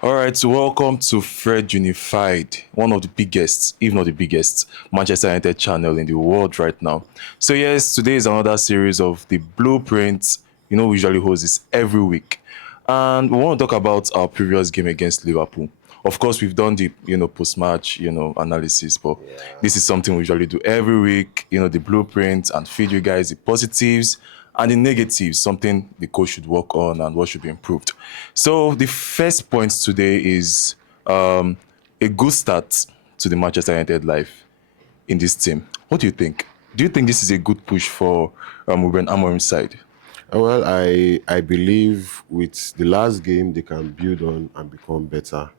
All right, so welcome to Fredunified, one of the biggest, if not the biggest, Manchester United channel in the world right now. So yes, today is another series of the blueprints. We usually host this every week, and we want to talk about our previous game against Liverpool. Of course, we've done the post-match analysis, but Yeah. this is something we usually do every week. The blueprints and feed you guys the positives and the negatives, something the coach should work on and what should be improved. So the first point today is a good start to the Manchester United life in this team. What do you think? Do you think this is a good push for Ruben Amorim's side? Well, I believe with the last game they can build on and become better.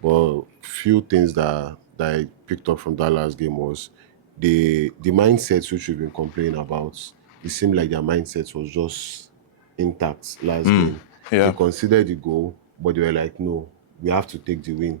But few things that I picked up from that last game was the mindset which we've been complaining about. It seemed like their mindset was just intact last game. They Yeah. considered the goal, but they were like, no, we have to take the win.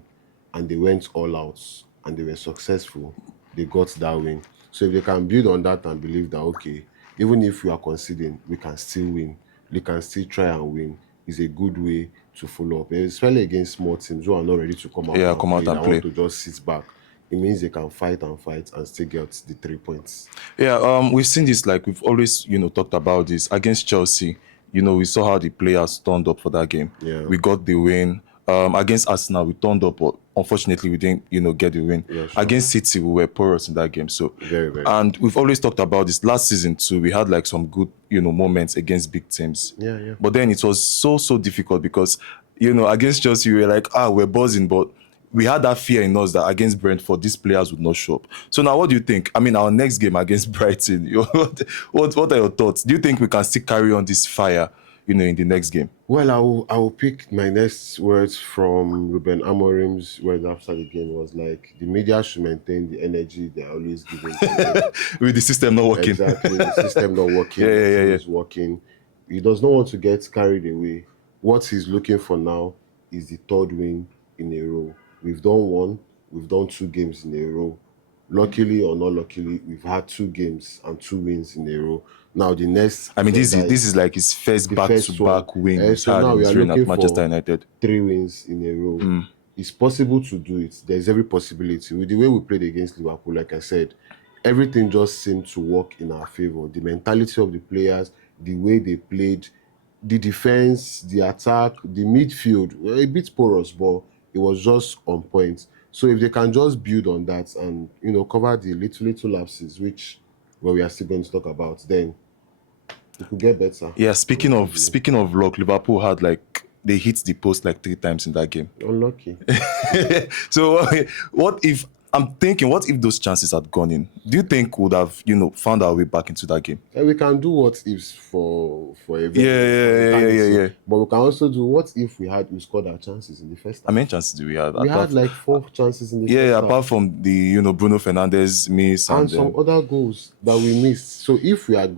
And they went all out and they were successful. They got that win. So if they can build on that and believe that, okay, even if we are conceding, we can still win. We can still try and win. Is a good way to follow up, especially against small teams who are not ready to come out Yeah, and come out play, and that want play. to just sit back. It means they can fight and fight and still get the 3 points. Yeah, we've seen this, like we've always, talked about this against Chelsea. We saw how the players turned up for that game. Yeah, We got the win. Against Arsenal, we turned up, but unfortunately, we didn't, get the win. yeah, sure. Against City, we were porous in that game. So, Very, very. and we've always talked about this last season too. We had like some good, moments against big teams, Yeah, yeah. but then it was so difficult because, against Chelsea, we were like, we're buzzing, but we had that fear in us that against Brentford, these players would not show up. So now, what do you think? I mean, our next game against Brighton, what are your thoughts? Do you think we can still carry on this fire, in the next game? Well, I will pick my next words from Ruben Amorim's words after the game was like the media should maintain the energy they're always giving to win. With the system not working. Exactly. The system not Yeah, working, the yeah, yeah, team yeah. is working. He does not want to get carried away. What he's looking for now is the third win in a row. We've done one, we've done two games in a row. Luckily or not luckily, we've had two games and two wins in a row. Now the next I mean, this is that this is is like his first the first one. back-to-back win he's So had now in we his are reign at looking Manchester for United. 3 wins in a row. It's possible to do it. There's every possibility. With the way we played against Liverpool, like I said, everything just seemed to work in our favor. The mentality of the players, the way they played, the defense, the attack, the midfield, were a bit porous, but it was just on point. So if they can just build on that and cover the little lapses, which we are still going to talk about, then it could get better Yeah, speaking of relatively. speaking of luck, Liverpool had like they hit the post like 3 times in that game. Unlucky. So what if I'm thinking, what if those chances had gone in? Do you think we would have, found our way back into that game? And we can do what ifs for a Yeah, for yeah, yeah, yeah, yeah, eternity, yeah. but we can also do what if we scored our chances in the first How half. many chances do we have? We had like four chances in the Yeah, first yeah, half apart from the Bruno Fernandez miss and and some other goals that we missed. So if we had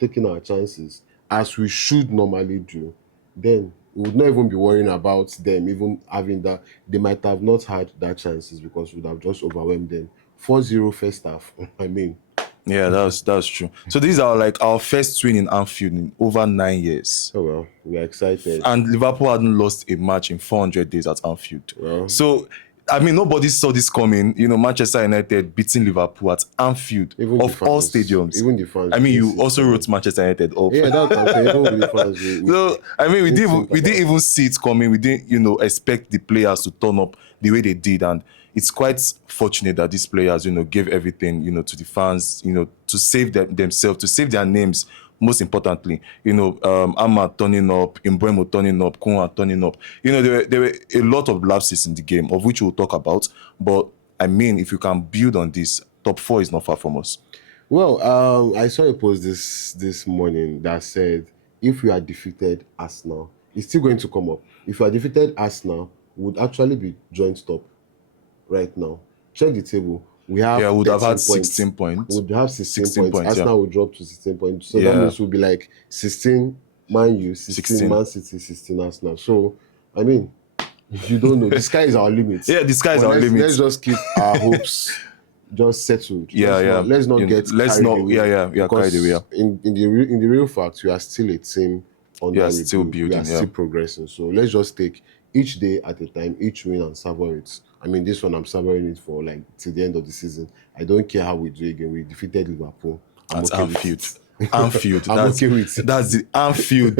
taken our chances as we should normally do, then we would not even be worrying about them even having that. They might have not had that chances because we would have just overwhelmed them. 4-0 first half. I mean, yeah, that's true. So these are like our first win in Anfield in over 9 years. oh well, we are excited. And Liverpool hadn't lost a match in 400 days at Anfield. Well, So, I mean, nobody saw this coming. Manchester United beating Liverpool at Anfield even the of all fans, stadiums. even the fans I mean, didn't you see it also coming. wrote Manchester United off. Yeah, that's what I'm saying. Even with the fans, So, I mean, we didn't think we didn't about even it. see it coming. We didn't, expect the players to turn up the way they did. And it's quite fortunate that these players, gave everything, to the fans, to save themselves, to save their names. Most importantly, Ahmad turning up, Mbeumo turning up, Kunwa turning up. There were a lot of lapses in the game, of which we'll talk about. But I mean, if you can build on this, top four is not far from us. Well, I saw a post this morning that said if we are defeated Arsenal, it's still going to come up. If we are defeated Arsenal, we would actually be joint top right now. Check the table. We Yeah, have we would have 13 had points. 16 We points. would have 16 16 points. points, yeah. Arsenal will drop to 16 points. So that Yeah, means we'll be like 16 Man U, 16 16. Man City, 16 Arsenal. So, I mean, you don't know. The sky is our limit. Yeah, the sky is But our let's limit. just keep our hopes just settled. Yeah, yeah. Let's not get Let's carried not. Yeah, away yeah. Carried away. Yeah. because in the real fact, we are still a team on Yeah, that still rebuild. We are building. Yeah. still progressing. So let's just take each day at a time, each win and savor it. I mean, this one I'm savoring it for like till the end of the season. I don't care how we do again. We defeated Liverpool. I'm At okay with Anfield. it. Anfield. I'm okay with it. That's the Anfield.